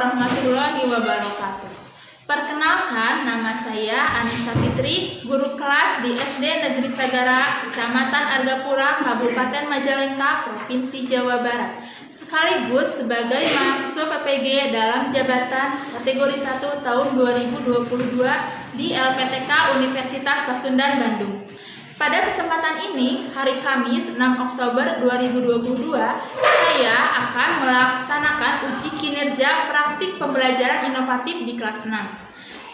warahmatullahi wabarakatuh. Perkenalkan, nama saya Anissa Fitri, guru kelas di SD Negeri Sagara, Kecamatan Argapura, Kabupaten Majalengka, Provinsi Jawa Barat, sekaligus sebagai mahasiswa PPG dalam jabatan kategori 1 tahun 2022 di LPTK Universitas Pasundan, Bandung. Pada kesempatan ini, hari Kamis 6 Oktober 2022, saya akan melaksanakan uji kinerja praktik pembelajaran inovatif di kelas 6.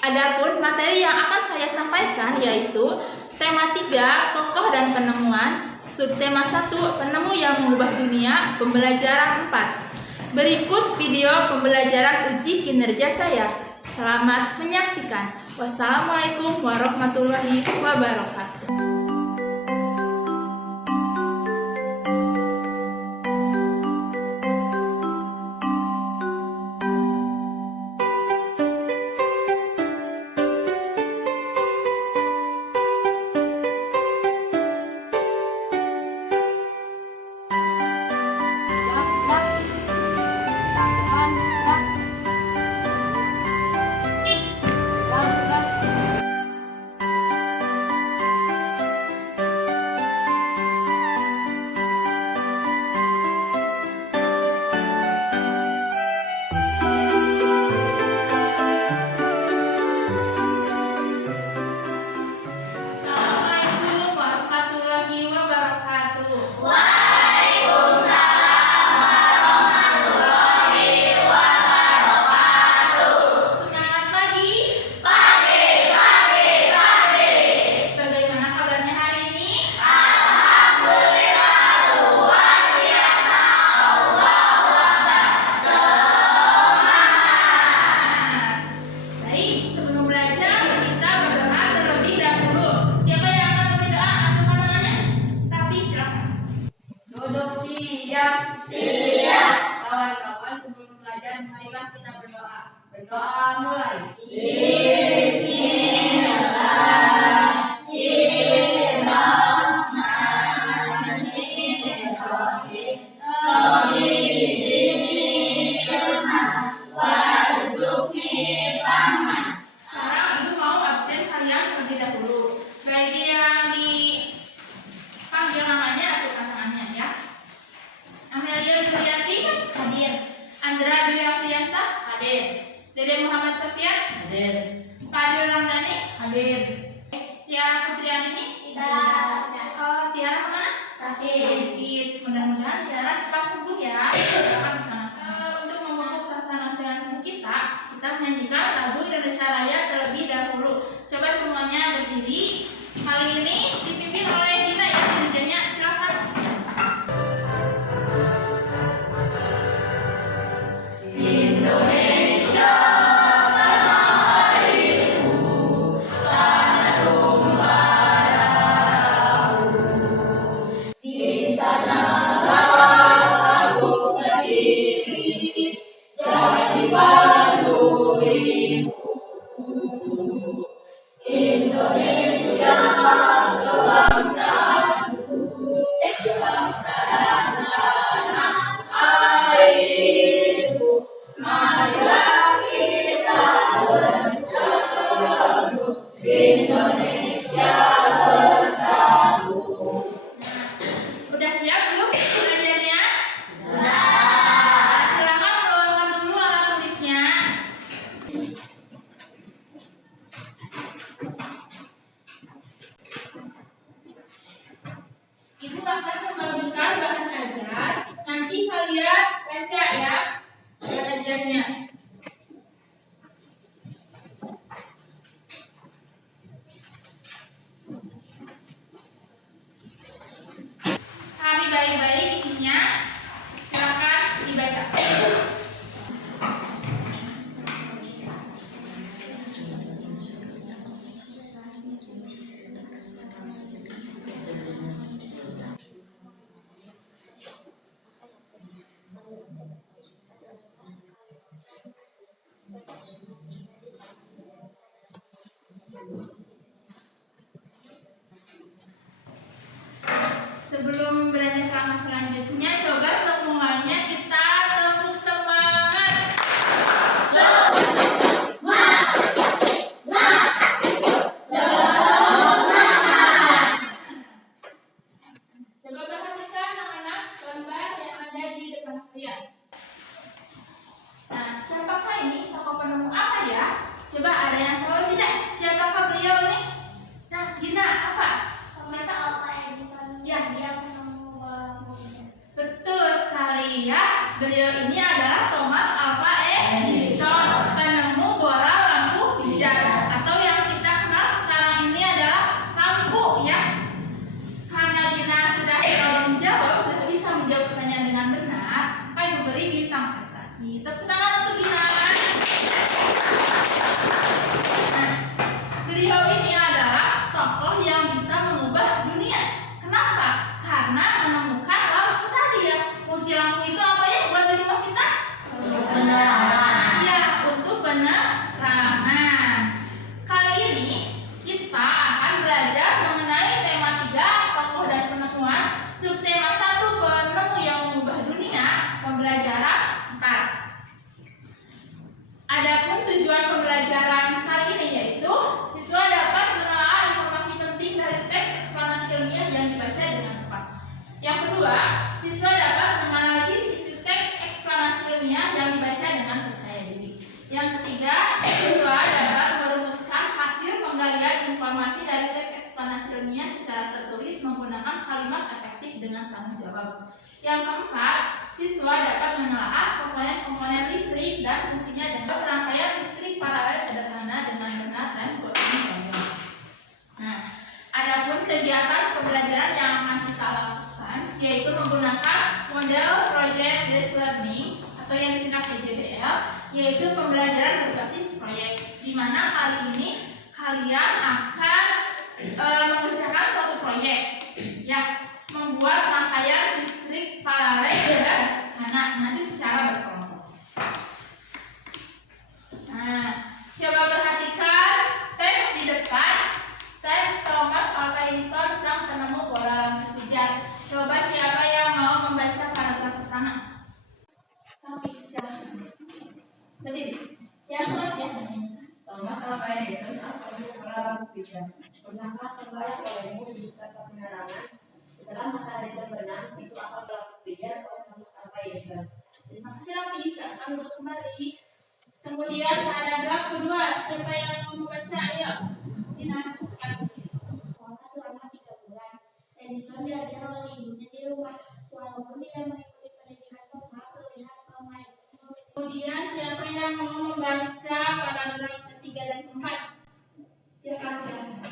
Adapun materi yang akan saya sampaikan yaitu tema 3, tokoh dan penemuan, subtema 1, penemu yang mengubah dunia, pembelajaran 4. Berikut video pembelajaran uji kinerja saya. Selamat menyaksikan. Wassalamualaikum warahmatullahi wabarakatuh. Siap. Kawan-kawan, sebelum belajar, marilah kita berdoa. Berdoa mulai. Sekarang Ibu mau absen kalian terlebih dahulu. Bagi yang dipanggil namanya, acukan tangannya ya. Amelia Suryati hadir. Andra Dwi Afriansa hadir. Dede Muhammad Sofyan hadir. Fadil Ramdhani hadir. Tiara Putri Amini Tiara kemana? Sakit. Mudah-mudahan Tiara cepat sembuh ya. Untuk memupuk rasa nasional kita menyanyikan lagu Indonesia Raya terlebih dahulu. Coba semuanya berdiri. Kali ini dipimpin oleh Dina ya, dirijennya. Silakan. Indonesia tanah airku, tanah tumpah darahku. Di sanalah aku berdiri, jadi batu ibu. Indonesia kebangsaanku, bangsa dan tanah airku. Marilah kita berseru, Indonesia bersatu. Udah siap belum belajarnya? Sudah. Silakan keluarkan dulu alat tulisnya. penemu apa ya? Coba ada yang tahu tidak? Siapakah beliau ini? Nah, Gina, apa? Thomas Alva Edison. Ya. Dia penemu bola voli. Betul sekali ya. Beliau ini adalah Thomas Alva Edison, penemu bola lampu hijau atau yang kita kenal sekarang ini adalah lampu ya. Karena Gina sudah menjawab, sudah bisa menjawab pertanyaan dengan benar, kami memberi bintang prestasi. Tepuk tangan untuk Gina. Nah, beliau ini adalah tokoh yang bisa mengubah dunia. Kenapa? Karena menemukan lampu tadi ya. Fungsi lampu itu apa ya buat di rumah kita? Iya, untuk penerangan. Kali ini kita akan belajar mengenai tema 3, tokoh dan penemuan. Subtema 1, penemu yang mengubah dunia. Pembelajaran 4. Adapun tujuan pembelajaran kali ini yaitu siswa dapat menelaah informasi penting dari teks eksplanasi ilmiah yang dibaca dengan tepat. Yang kedua, siswa dapat menganalisis isi teks eksplanasi ilmiah yang dibaca dengan percaya diri. Yang ketiga, siswa dapat merumuskan hasil penggalian informasi dari teks eksplanasi ilmiah secara tertulis menggunakan kalimat efektif dengan tanggung jawab. Yang keempat, siswa dapat menelaah komponen-komponen listrik dan fungsinya dan rangkaian listrik paralel sederhana dengan benar dan koordinat. Nah, adapun kegiatan pembelajaran yang akan kita lakukan yaitu menggunakan model Project Based Learning atau yang disingkat PJBL, yaitu pembelajaran berbasis proyek, di mana kali ini kalian akan mengerjakan suatu proyek ya, membuat rangkaian listrik paralel sederhana nanti secara berkelompok. Nah, coba perhatikan teks di depan. Teks Thomas Alva Edison, sang penemu bola lampu hijau. Coba siapa yang mau membaca paragraf pertama? Oke, silakan. Berdiri. Yang kelas ya. Thomas Alva Edison sang penemu bola lampu hijau. Pernahkah terbayang olehmu di dekat penerangan setelah matahari terbenam itu akan lampu hijau atau Thomas Alva Edison? Terima kasih Rafi, silakan duduk kembali. Kemudian paragraf kedua, siapa yang mau membaca? Ayo. Dinas. Thomas selama 3 bulan. Edison belajar oleh ibunya di rumah. Walaupun tidak mengikuti pendidikan formal, terlihat bahwa Edison memiliki. Kemudian siapa yang mau membaca paragraf ketiga dan keempat? Silakan.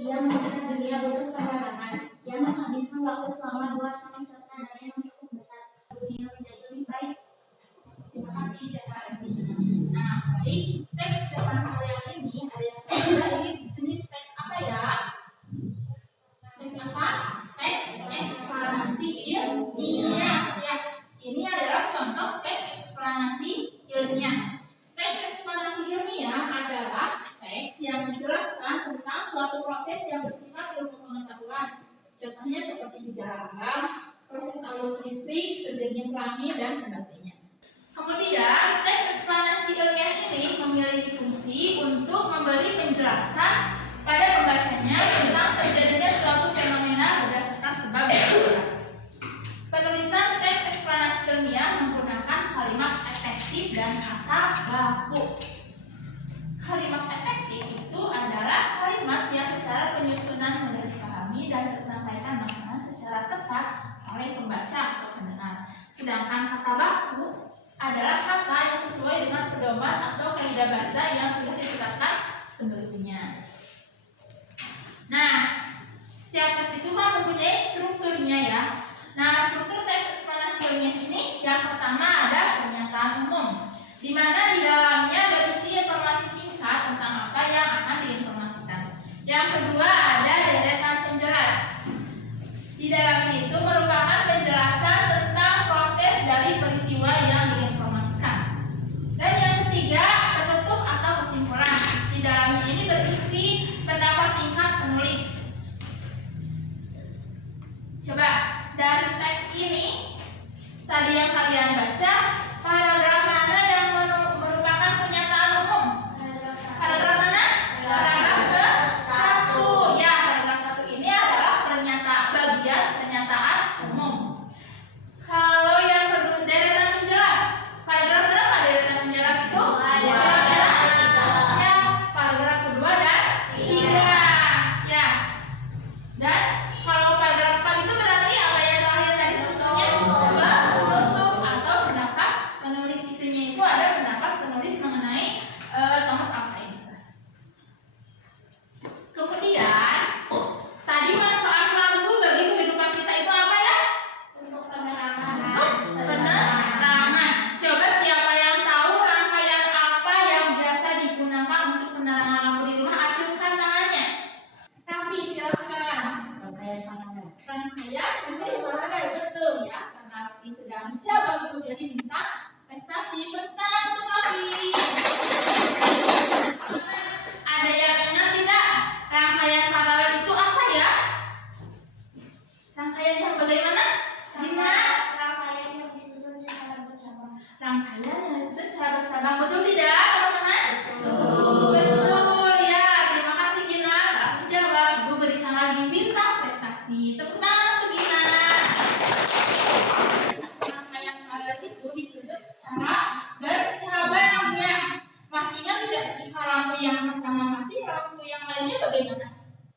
Dia melihat dunia butuh penerangan. Dia menghabiskan waktu selama 2 tahun serta dana yang cukup besar. Dunia menjadi lebih baik. Terima kasih Jaka. Nah, baik, teks depan kalian ini ada yang tahu ini jenis teks apa ya? Teks apa? Teks eksplanasi ilmiah ya. Ini adalah contoh teks eksplanasi ilmiah. Teks eksplanasi ilmiah adalah teks yang menjelaskan tentang suatu proses yang bersifat ilmu pengetahuan. Contohnya seperti gejala, proses arus listrik, terjadinya pelangi dan sebagainya. Kemudian, teks eksplanasi ilmiah ini memiliki fungsi untuk memberi penjelasan pada pembacanya tentang terjadinya suatu fenomena berdasarkan sebab dan akibat. Penulisan teks eksplanasi ilmiah menggunakan kalimat efektif dan kata baku. Kalimat efektif itu adalah kalimat yang secara penyusunan mudah dipahami dan tersampaikan makna secara tepat oleh pembaca atau pendengar. Sedangkan kata baku adalah kata yang sesuai dengan pedoman atau kaidah bahasa yang sudah ditetapkan sebelumnya. Nah, setiap teks itu kan mempunyai strukturnya ya. Nah, struktur teks eksplanasi ilmiah ini yang pertama ada pernyataan umum, di mana di dalamnya berisi informasi singkat tentang apa yang akan diinformasikan. Yang kedua ada deretan penjelas. Di dalamnya itu merupakan penjelasan tentang proses dari peristiwa yang diinformasikan. Dan yang ketiga, penutup atau kesimpulan. Di dalamnya ini berisi pendapat singkat penulis. Coba dari teks ini tadi yang kalian baca, paragraf mana yang lampu yang lainnya bagaimana?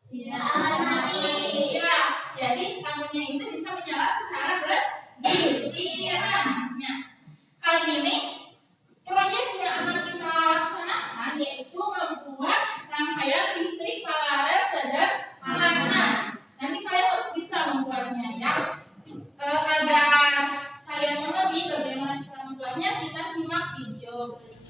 Tidak mati. Ya, jadi lampunya itu bisa menyala secara bergiliran. Nah, kali ini proyek yang akan kita laksanakan yaitu membuat rangkaian listrik paralel sederhana. Nanti kalian harus bisa membuatnya ya. Agar kalian mengerti bagaimana cara membuatnya, kita simak video berikut.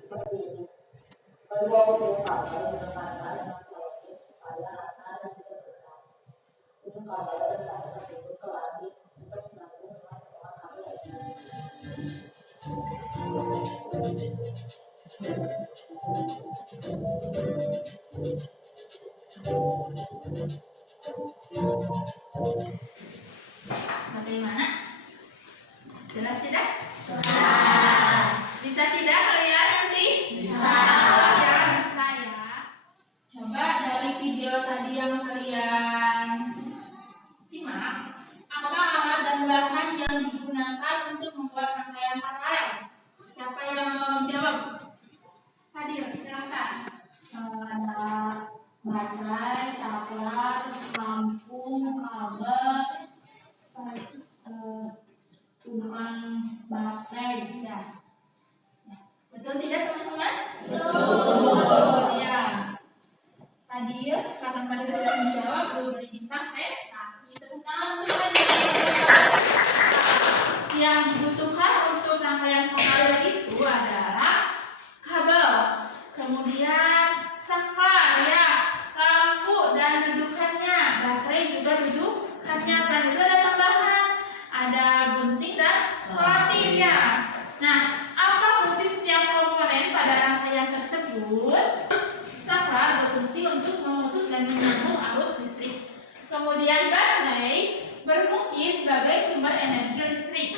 Seperti ini. Kedua ujung kabel didekatkan dengan selotip supaya rata dan tidak berat. Ujung kabel rencana pintu selari untuk menyambung dengan potongan kabel lainnya. Bagaimana? Jelas tidak? Jelas. Bisa tidak kalian nanti? Bisa. Ya, bisa ya. Coba dari video tadi yang kalian simak, apa alat dan bahan yang digunakan untuk membuat rangkaian paralel? Siapa yang mau menjawab? Hadir, silakan. Ada baterai, saklar, lampu, kabel, hubungan baterai. Ya. Betul tidak teman-teman? Betul. Ya. Hadir, karena Hadir sudah menjawab, beri bintang prestasi. Tepuk tangan untuk Hadir. Yang dibutuhkan untuk rangkaian paralel itu adalah kabel, kemudian saklar ya, lampu dan dudukannya, baterai juga dudukannya, selain itu ada tambahan, ada gunting dan selotip ya. Nah, apa fungsi setiap komponen pada rangkaian tersebut? Saklar berfungsi untuk memutus dan menyambung arus listrik. Kemudian baterai berfungsi sebagai sumber energi listrik.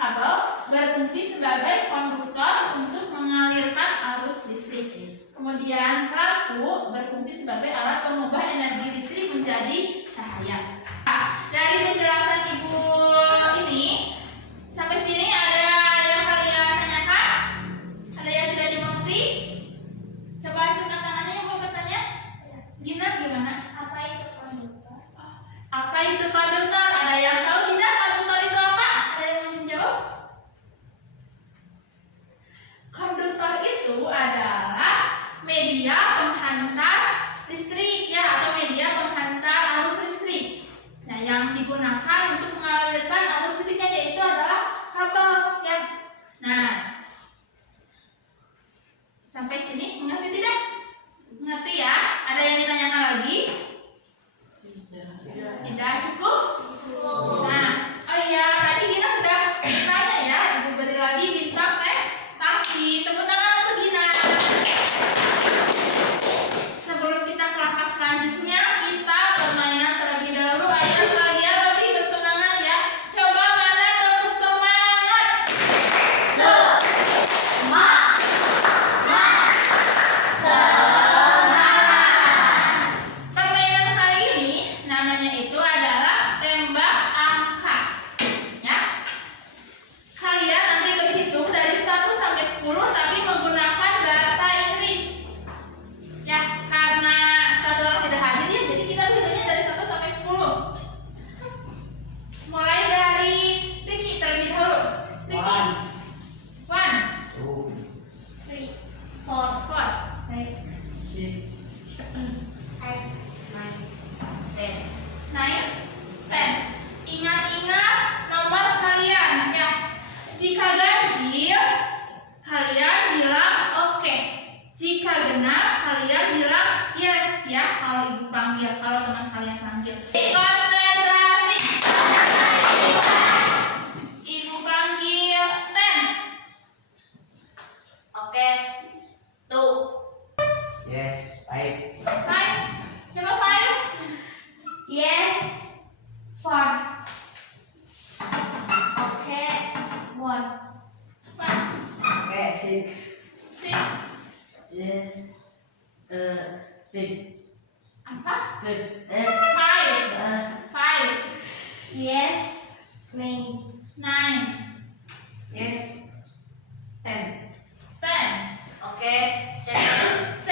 Kabel berfungsi sebagai konduktor untuk mengalirkan arus listrik. Kemudian lampu berfungsi sebagai alat pengubah energi listrik menjadi cahaya. Nah, dari penjelasan Ibu ini sampai sini ada yang kalian tanyakan? Ada yang tidak dimengerti? Coba angkat tangannya yang mau bertanya. Gimana? Apa itu konduktor? Apa itu konduktor? Ada yang tahu tidak konduktor itu apa? Ada yang mau menjawab? Konduktor itu adalah media penghantar listrik ya, atau media penghantar arus listrik. Nah, yang digunakan untuk mengalirkan arus listriknya yaitu adalah kabel ya. Nah, sampai sini mengerti tidak? Mengerti ya? Ada yang ditanyakan lagi? Tidak cukup? Nah, oh iya, tadi Gina sudah bertanya ya, Ibu beri lagi bintang prestasi. Tepuk tangan untuk Gina. Sebelum kita ke langkah selanjutnya, kita permainan terlebih dahulu agar kalian lebih bersemangat ya. Coba mana tepuk semangat? Permainan kali ini namanya itu adalah tembak angka. Ya. Kalian nanti berhitung dari 1 sampai 10 tapi menggunakan bahasa Inggris. Ya, karena satu orang tidak hadir ya, jadi kita berhitungnya dari 1 sampai 10. Mulai dari Ricky terlebih dahulu. Ricky. 1, 3, 4, 4, 5, 6, 8, 9, 10. naik 10. Ingat-ingat nomor kalian ya. Jika ganjil kalian bilang oke. Jika genap kalian bilang yes ya. Kalau ibu panggil, kalau teman kalian panggil. Konsentrasi. Ibu panggil 10. Oke. Tuh. Yes, baik. 5. Siapa 5? Yes. Apa? Eh. 5. Yes. 9. 9. Yes. 10. 10. Oke. 7. 7.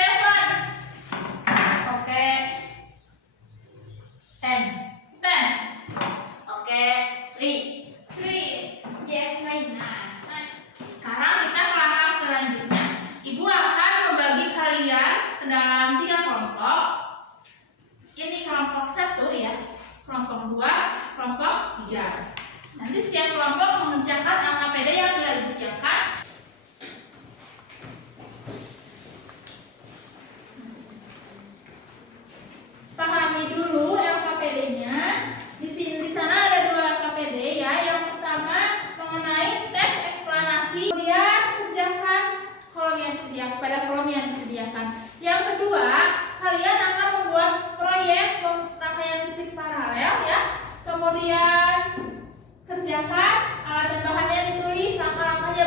Oke. 10. 10. Oke. 3. 3. Yes, 9. Nah, sekarang kita ke langkah selanjutnya. Ibu akan membagi kalian ke dalam 3 kelompok. Ini kelompok 1 ya, kelompok 2, kelompok 3. Nanti setiap kelompok mengerjakan LKPD yang sudah disiapkan. Pahami dulu LKPD-nya. Di sana ada 2 LKPD ya. Yang pertama mengenai teks eksplanasi, kemudian kerjakan pada kolom yang disediakan. Yang kedua, kalian akan membuat proyek rangkaian listrik paralel ya. Kemudian kerjakan alat dan bahannya ditulis, langkah-langkahnya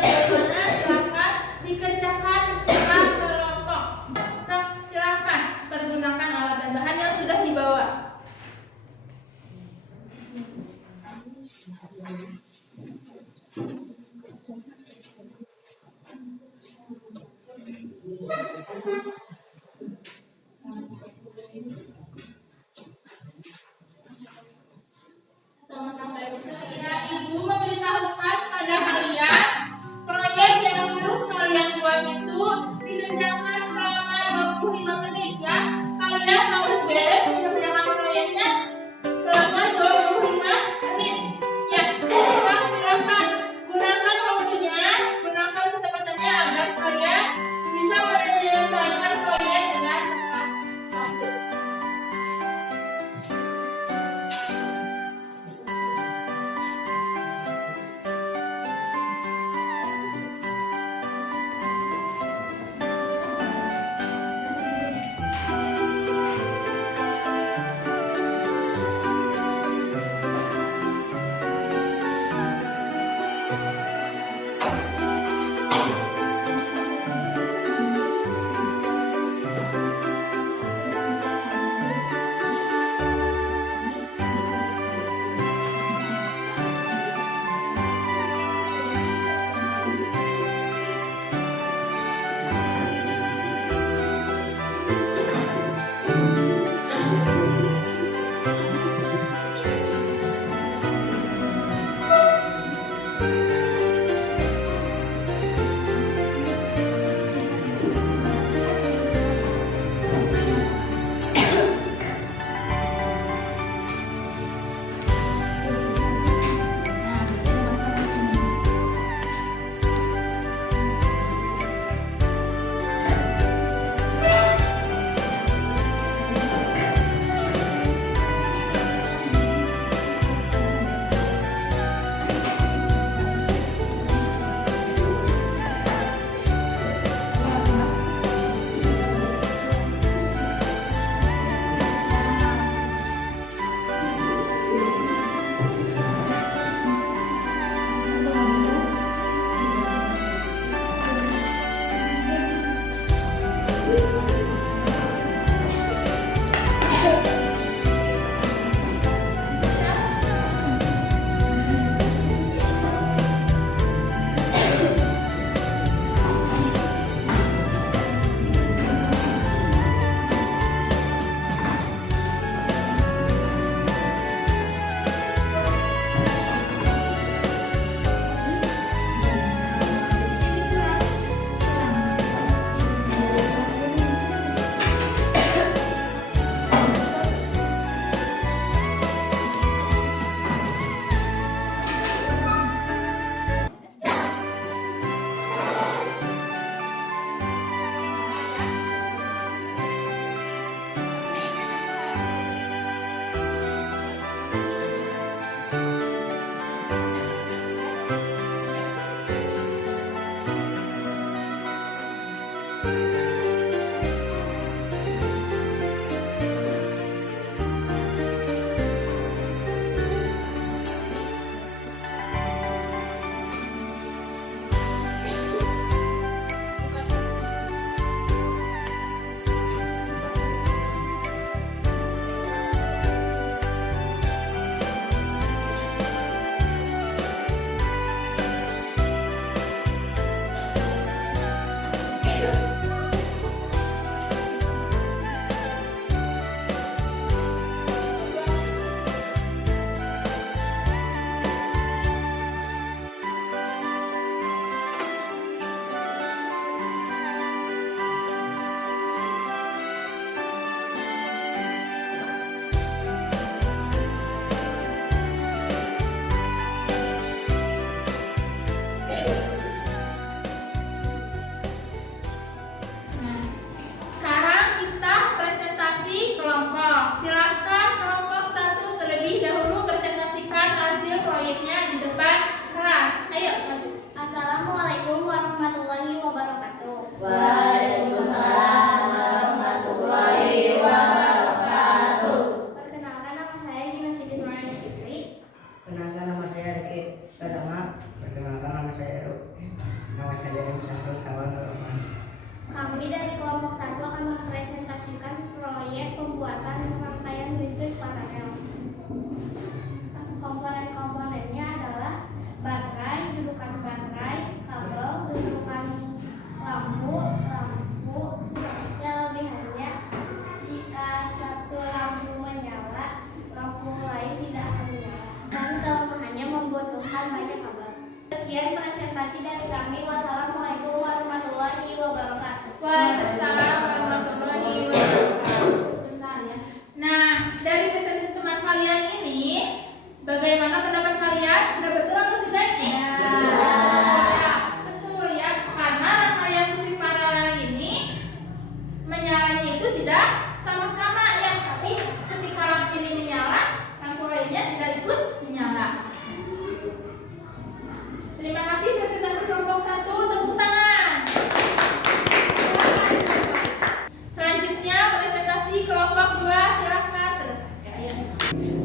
kelompok 2 silakan. Ya.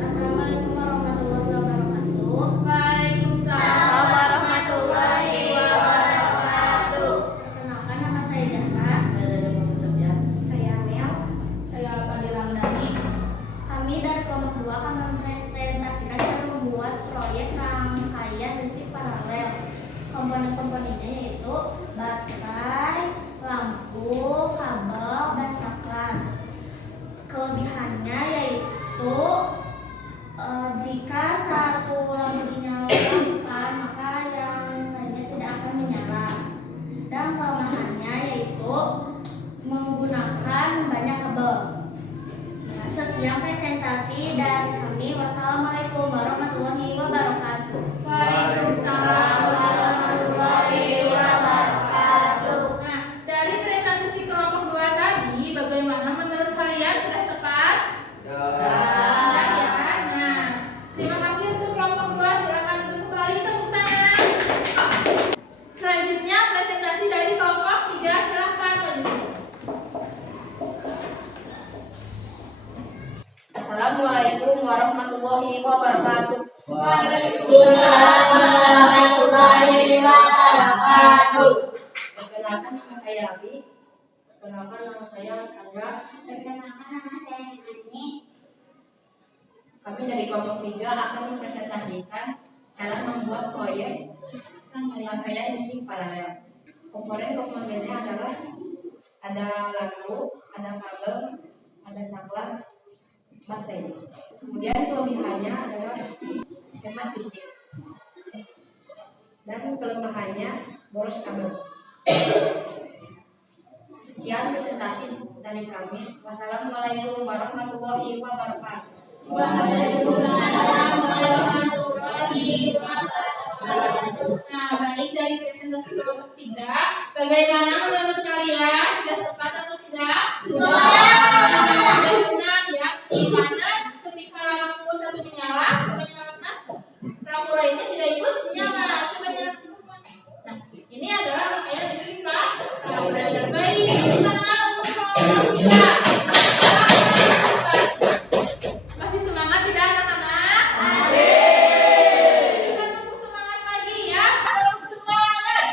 Assalamualaikum warahmatullahi wabarakatuh. Waalaikumsalam warahmatullahi wabarakatuh. Perkenalkan, nama saya Jahra. Saya Mel. Saya Fadila Ramdhani. Kami dari kelompok 2 akan mempresentasikan cara membuat proyek rangkaian listrik paralel. Komponen-komponennya yaitu baterai, lampu, kabel, dan saklar. Kelebihannya yaitu jika satu lampu dinyalakan maka yang lainnya tidak akan menyala. Dan kelemahannya yaitu menggunakan banyak kabel. Sekian presentasi dari kami. Wassalamualaikum warahmatullahi wabarakatuh. Waalaikumsalam warahmatullahi wabarakatuh. Nah, dari presentasi kelompok 2 tadi, bagaimana menurut kalian? Sudah tepat? Sudah ya. Nah, terima kasih untuk kelompok 2. Silakan duduk kembali, tepuk tangan. Selanjutnya presentasi dari kelompok 3. Silakan maju. Assalamualaikum warahmatullahi wabarakatuh. Waalaikumsalam warahmatullahi wabarakatuh. Perkenalkan, nama saya Rabi. Perkenalkan, nama saya Andra. Perkenalkan, nama saya Nani. Kami dari kelompok 3 akan mempresentasikan cara membuat proyek rangkaian listrik paralel. Komponen-komponennya adalah ada lampu, ada kabel, ada saklar, baterai. Kemudian kelebihannya adalah hemat listrik. Dan kelemahannya boros kabel. Sekian presentasi dari kami. Wassalamualaikum warahmatullahi wabarakatuh. Waalaikumsalam warahmatullahi wabarakatuh. Nah, baik, dari presentasi kelompok 3, bagaimana menurut kalian? Sudah tepat atau tidak? Sudah benar ya. Di mana ketika lampu satu menyala, coba nyalakan. Lampu lainnya tidak ikut menyala. Coba nyalakan semua. Nah, ini adalah rangkaian listrik paralel. Baik, tangan untuk kelompok 3. Masih semangat tidak anak-anak? Masih. Kita tunggu semangat lagi ya. Semangat.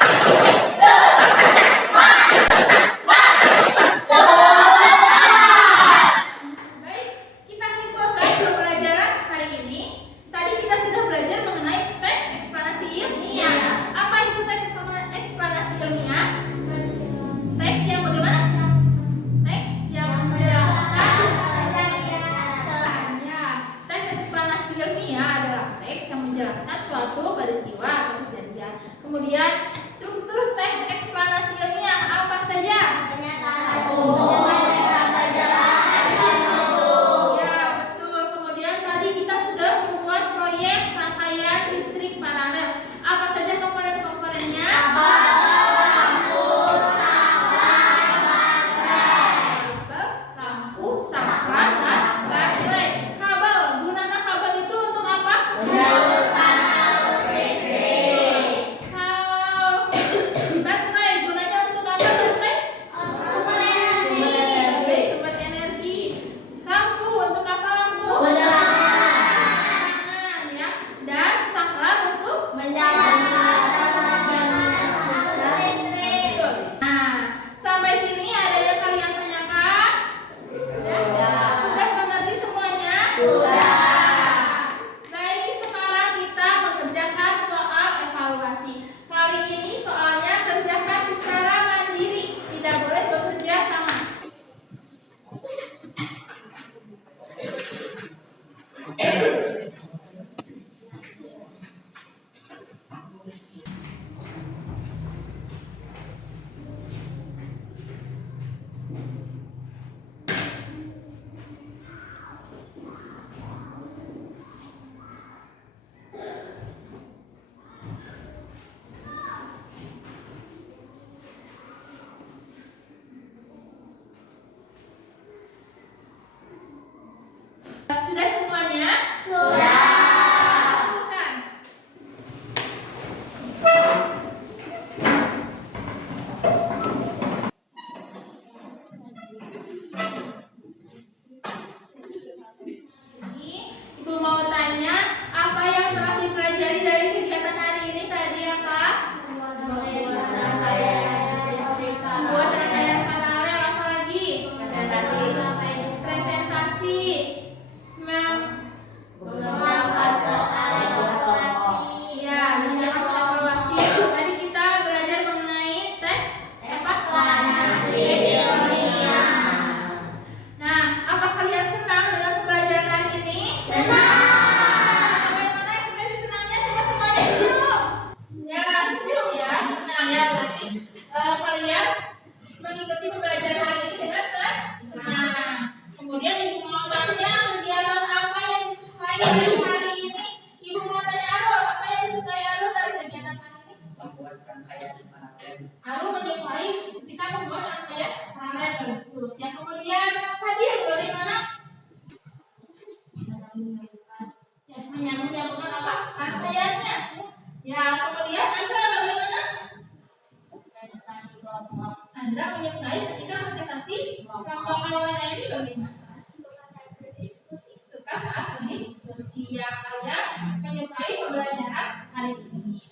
yang kalian menyukai pembelajaran hari ini.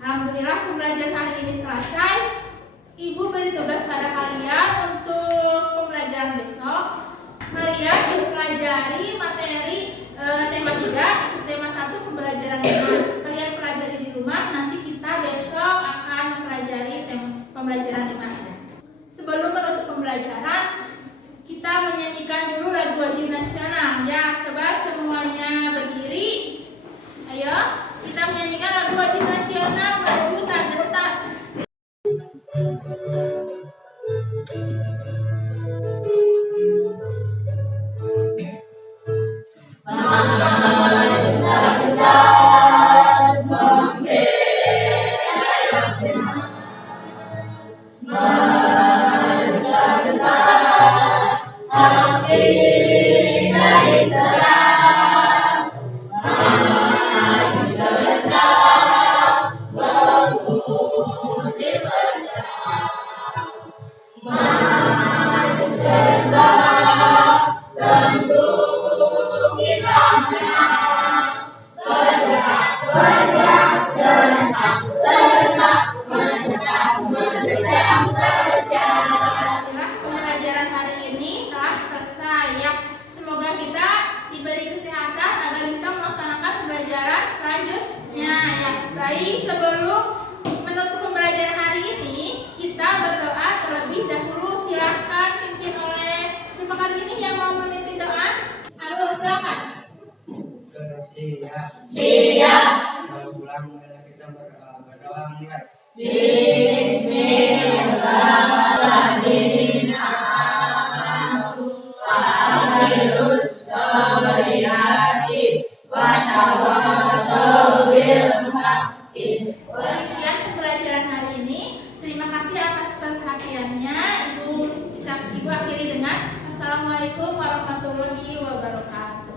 Alhamdulillah pembelajaran hari ini selesai. Ibu beri tugas pada kalian untuk pembelajaran besok. Kalian mempelajari materi tema 3, subtema 1 pembelajaran 5. Kalian pelajari di rumah, nanti kita besok akan mempelajari pembelajaran 5-nya. Sebelum menutup pembelajaran, kita menyanyikan dulu lagu wajib nasional. Ya, coba semuanya berdiri. Ayo, kita menyanyikan lagu wajib nasional. Maju tak gentar. Pembelajaran hari ini telah selesai ya. Semoga kita diberi kesehatan agar bisa melaksanakan pembelajaran selanjutnya ya. Baik, sebelum menutup pembelajaran hari ini, kita berdoa terlebih dahulu. Silahkan pimpin oleh siapa kali ini yang mau memimpin doa? Halo, silakan. Siap. Kalau pulang kita berdoa mulai. Demikian pembelajaran hari ini. Terima kasih atas perhatiannya. Ibu akhiri dengan Assalamualaikum warahmatullahi wabarakatuh.